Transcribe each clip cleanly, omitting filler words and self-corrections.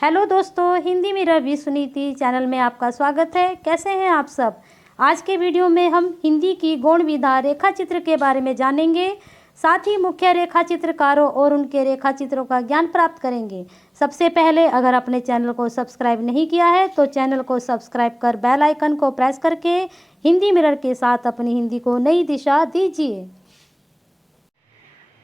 Hello दोस्तों, हिंदी में Ravi Suniti channel में आपका स्वागत है। कैसे हैं आप सब। आज के वीडियो में हम हिंदी की गौण विधा रेखा चित्र के बारे में जानेंगे। साथ ही मुख्य रेखा चित्रकारों और उनके रेखा चित्रों का ज्ञान प्राप्त करेंगे। सबसे पहले अगर अपने चैनल को सब्सक्राइब नहीं किया है तो चैनल को सब्सक्राइब कर बेल आइकन को प्रेस करके हिंदी मिरर के साथ अपनी हिंदी को नई दिशा दीजिए।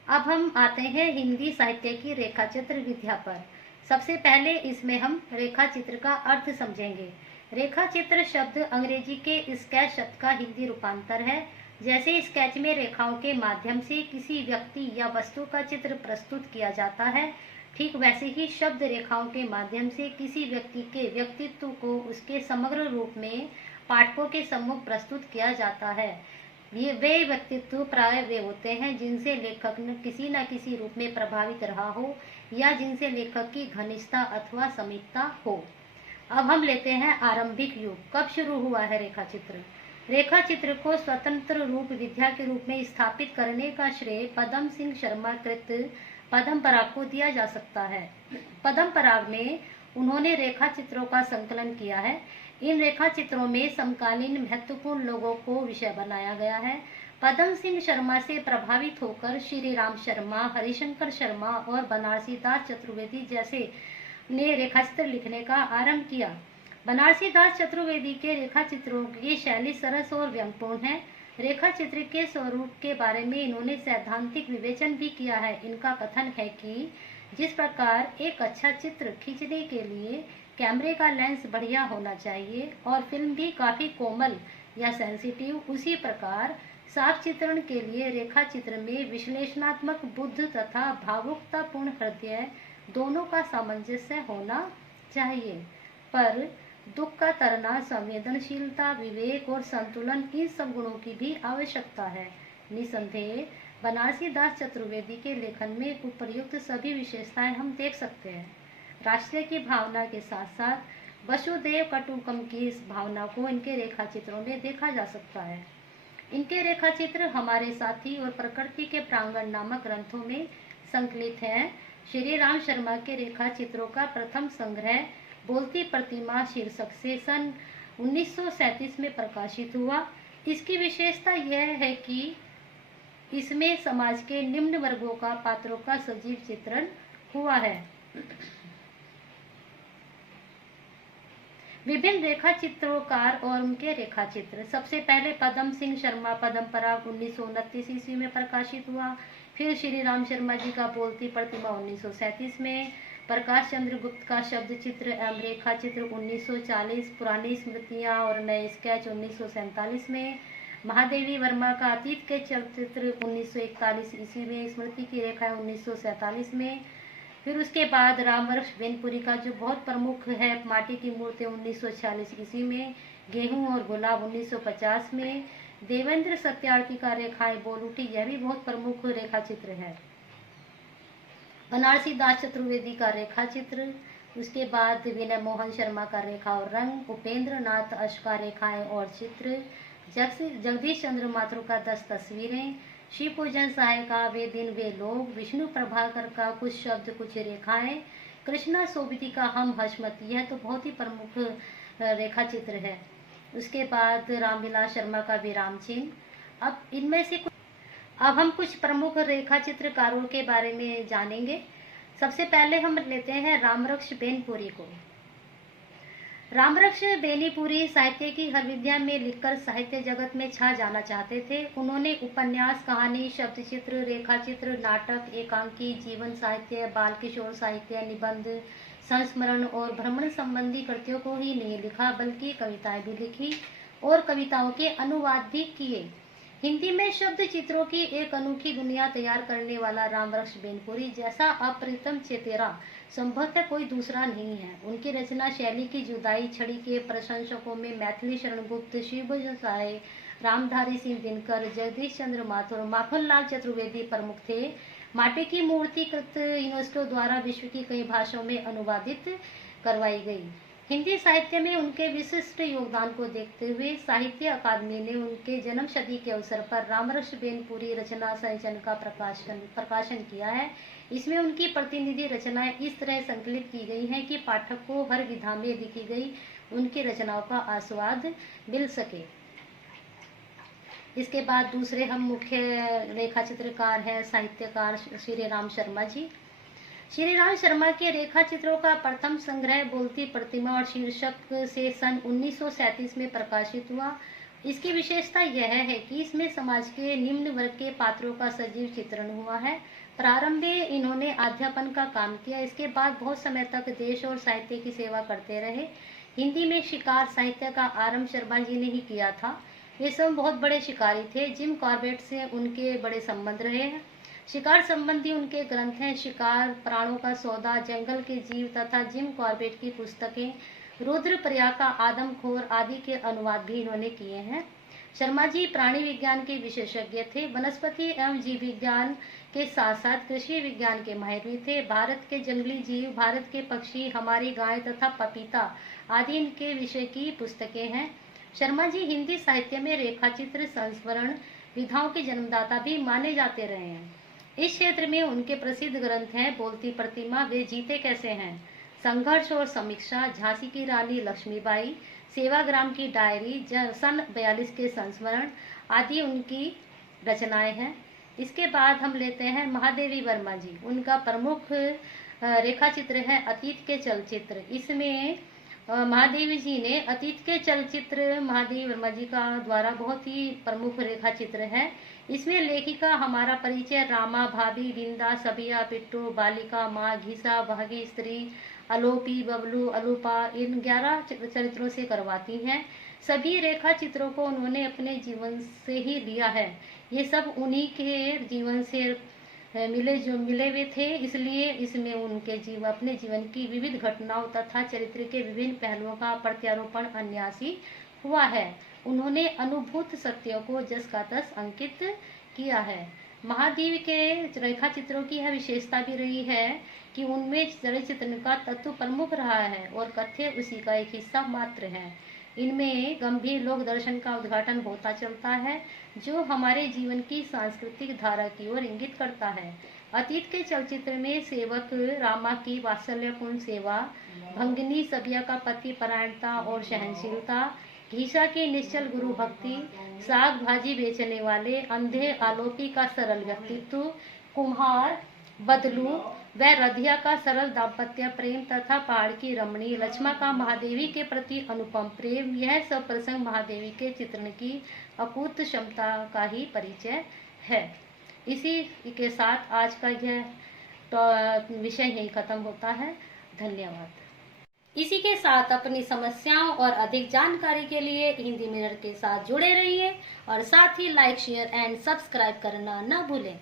अब हम आते हैं हिंदी साहित्य की रेखा चित्र विद्या पर। सबसे पहले इसमें हम रेखा चित्र का अर्थ समझेंगे। रेखा चित्र शब्द अंग्रेजी के स्केच शब्द का हिंदी रूपांतर है। जैसे स्केच में रेखाओं के माध्यम से किसी व्यक्ति या वस्तु का चित्र प्रस्तुत किया जाता है, ठीक वैसे ही शब्द रेखाओं के माध्यम से किसी व्यक्ति के व्यक्तित्व को उसके समग्र रूप में पाठकों के सम्मुख प्रस्तुत किया जाता है। ये वे व्यक्तित्व प्राय वे होते हैं जिनसे लेखक न किसी रूप में प्रभावित रहा हो या जिनसे लेखक की घनिष्ठता अथवा समीपता हो। अब हम लेते हैं आरंभिक युग। कब शुरू हुआ है रेखा चित्र। रेखा चित्र को स्वतंत्र रूप विद्या के रूप में स्थापित करने का श्रेय पद्म सिंह शर्मा कृत पद्म पराग को दिया जा सकता है। पद्म पराग में उन्होंने रेखा चित्रों का संकलन किया है। इन रेखा चित्रों में समकालीन महत्वपूर्ण लोगों को विषय बनाया गया है। पद्म सिंह शर्मा से प्रभावित होकर श्री राम शर्मा, हरिशंकर शर्मा और बनारसी दास चतुर्वेदी जैसे ने रेखाचित्र लिखने का आरंभ किया। बनारसी दास चतुर्वेदी के रेखा चित्रों की शैली सरस और व्यंगपूर्ण है। रेखा चित्र के स्वरूप के बारे में इन्होंने सैद्धांतिक विवेचन भी किया है। इनका कथन है कि जिस प्रकार एक अच्छा चित्र खींचने के लिए कैमरे का लेंस बढ़िया होना चाहिए और फिल्म भी काफी कोमल या सेंसिटिव, उसी प्रकार साफ चित्रण के लिए रेखा चित्र में विश्लेषणात्मक बुद्ध तथा भावुकतापूर्ण हृदय दोनों का सामंजस्य होना चाहिए। पर दुख का तरना, संवेदनशीलता, विवेक और संतुलन, इन सब गुणों की भी आवश्यकता है। निसंदेह बनारसी दास चतुर्वेदी के लेखन में उपर्युक्त सभी विशेषताएं हम देख सकते हैं। राष्ट्र की भावना के साथ साथ वसुदेव कुटुंबकम की इस भावना को इनके रेखा चित्रों में देखा जा सकता है। इनके रेखा चित्र हमारे साथी और प्रकृति के प्रांगण नामक ग्रंथों में संकलित हैं। श्री राम शर्मा के रेखा चित्रों का प्रथम संग्रह बोलती प्रतिमा शीर्षक से सन 1937 में प्रकाशित हुआ। इसकी विशेषता यह है कि इसमें समाज के निम्न वर्गों का पात्रों का सजीव चित्रण हुआ है। विभिन्न रेखा चित्रकार और उनके रेखा चित्र। सबसे पहले पद्म सिंह शर्मा पद्म पराग 1929 ईस्वी में प्रकाशित हुआ। फिर श्री राम शर्मा जी का बोलती प्रतिमा 1937 में, प्रकाश चंद्र गुप्त का शब्द चित्र एवं रेखा चित्र 1940, पुरानी स्मृतियां और नए स्केच 1947 में, महादेवी वर्मा का अतीत के चलचित्र 1941 ईस्वी में, स्मृति की रेखा 1947 में। फिर उसके बाद रामवृक्ष बेनपुरी का जो बहुत प्रमुख है माटी की मूर्ति 1946 ईस्वी में, गेहूं और गुलाब 1950 में, देवेंद्र सत्यार्थी का रेखाएं बोल उठी, यह भी बहुत प्रमुख रेखा चित्र है। बनारसी दास चतुर्वेदी का रेखा चित्र, उसके बाद विनय मोहन शर्मा का रेखा और रंग, उपेंद्र नाथ अश का रेखाएं और चित्र, जगदीश चंद्र माथुर का 10 तस्वीरें, शिव पूजन सहाय का वे दिन वे लोग, विष्णु प्रभाकर का कुछ शब्द कुछ रेखाएं, कृष्णा सोबती का हम हशमत, यह तो बहुत ही प्रमुख रेखा चित्र है। उसके बाद रामविलास शर्मा का विराम चिन्ह। अब हम कुछ प्रमुख रेखा चित्रकारों के बारे में जानेंगे। सबसे पहले हम लेते हैं रामवृक्ष बेनपुरी को। रामवृक्ष बेनीपुरी साहित्य की हर विद्या में लिखकर साहित्य जगत में छा जाना चाहते थे। उन्होंने उपन्यास, कहानी, शब्द चित्र, रेखा चित्र, नाटक, एकांकी, जीवन साहित्य, बाल किशोर साहित्य, निबंध, संस्मरण और भ्रमण संबंधी कृतियों को ही नहीं लिखा बल्कि कविताएं भी लिखी और कविताओं के अनुवाद भी किए। हिंदी में शब्द चित्रों की एक अनोखी दुनिया तैयार करने वाला रामवृक्ष बेनपुरी जैसा अप्रतिम चेतेरा संभवतः कोई दूसरा नहीं है। उनकी रचना शैली की जुदाई छड़ी के प्रशंसकों में मैथिली शरण गुप्त, शिवभूषण साय, रामधारी सिंह दिनकर, जगदीश चंद्र माथुर, माखनलाल चतुर्वेदी प्रमुख थे। माटी की मूर्ति कृत यूनेस्को द्वारा विश्व की कई भाषाओं में अनुवादित करवाई गई। हिंदी साहित्य में उनके विशिष्ट योगदान को देखते हुए साहित्य अकादमी ने उनके जन्मशती के अवसर पर रामरस बेनपुरी रचना संचयन का प्रकाशन किया है। इसमें उनकी प्रतिनिधि रचनाएं इस तरह संकलित की गई हैं कि पाठक को हर विधा में लिखी गई उनकी रचनाओं का आस्वाद मिल सके। इसके बाद दूसरे हम मुख्य रेखा चित्रकार हैं साहित्यकार श्री राम शर्मा जी। श्री राम शर्मा के रेखा चित्रों का प्रथम संग्रह बोलती प्रतिमा और शीर्षक से सन 1937 में प्रकाशित हुआ। इसकी विशेषता यह है कि इसमें समाज के निम्न वर्ग के पात्रों का सजीव चित्रण हुआ है। प्रारंभ में इन्होंने अध्यापन का काम किया। इसके बाद बहुत समय तक देश और साहित्य की सेवा करते रहे। हिंदी में शिकार साहित्य का आरंभ शर्मा जी ने ही किया था। ये सब बहुत बड़े शिकारी थे। जिम कॉर्बेट से उनके बड़े संबंध रहे हैं। शिकार संबंधी उनके ग्रंथ हैं शिकार, प्राणों का सौदा, जंगल के जीव तथा जिम कॉर्बेट की पुस्तकें, रुद्रप्रयाग का आदमखोर आदि के अनुवाद भी इन्होंने किए हैं। शर्मा जी प्राणी विज्ञान के विशेषज्ञ थे। वनस्पति एवं जीव विज्ञान के साथ साथ कृषि विज्ञान के माहिर भी थे। भारत के जंगली जीव, भारत के पक्षी, हमारी गाय तथा पपीता आदि इनके विषय की पुस्तकें हैं। शर्मा जी हिंदी साहित्य में रेखाचित्र संस्मरण विधाओं के जन्मदाता भी माने जाते रहे हैं। इस क्षेत्र में उनके प्रसिद्ध ग्रंथ हैं बोलती प्रतिमा, वे जीते कैसे हैं, संघर्ष और समीक्षा, झांसी की रानी लक्ष्मीबाई, सेवाग्राम की डायरी, सन 42 के संस्मरण आदि उनकी रचनाएं हैं। इसके बाद हम लेते हैं महादेवी वर्मा जी। उनका प्रमुख रेखा चित्र है अतीत के चलचित्र। इसमें महादेवी जी ने अतीत के चलचित्र महादेवी वर्मा जी का द्वारा बहुत ही प्रमुख रेखा चित्र है। इसमें लेखिका, हमारा परिचय, रामा, भाभी, बिंदा, सबिया, पिट्टू, बालिका, माँ, घीसा, भागी स्त्री, अलोपी, बबलू, अलूपा इन 11 चरित्रों से करवाती हैं। सभी रेखा चित्रों को उन्होंने अपने जीवन से ही लिया है। ये सब उन्हीं के जीवन से मिले हुए थे, इसलिए इसमें उनके अपने जीवन की विविध घटनाओं तथा चरित्र के विभिन्न पहलुओं का प्रत्यारोपण अन्यासी हुआ है। उन्होंने अनुभूत सत्यों को जस का तस अंकित किया है। महादेव के रेखा चित्रों की यह विशेषता भी रही है कि उनमें चरित्र का तत्व प्रमुख रहा है और कथ्य उसी का एक हिस्सा मात्र है। इनमें गंभीर लोक दर्शन का उद्घाटन होता चलता है जो हमारे जीवन की सांस्कृतिक धारा की ओर इंगित करता है। अतीत के चलचित्र में सेवक रामा की वात्सल्यपूर्ण सेवा, भंगिनी सबिया का पति परायणता और सहनशीलता, घीसा की निश्चल गुरु भक्ति, साग भाजी बेचने वाले अंधे आलोपी का सरल व्यक्तित्व, कुम्हार बदलू व रधिया का सरल दाम्पत्य प्रेम तथा पहाड़ की रमणी लक्ष्मा का महादेवी के प्रति अनुपम प्रेम, यह सब प्रसंग महादेवी के चित्रण की अकूत क्षमता का ही परिचय है। इसी के साथ आज का यह विषय यही खत्म होता है। धन्यवाद। इसी के साथ अपनी समस्याओं और अधिक जानकारी के लिए हिंदी मिरर के साथ जुड़े रहिए और साथ ही लाइक, शेयर एंड सब्सक्राइब करना न भूलें।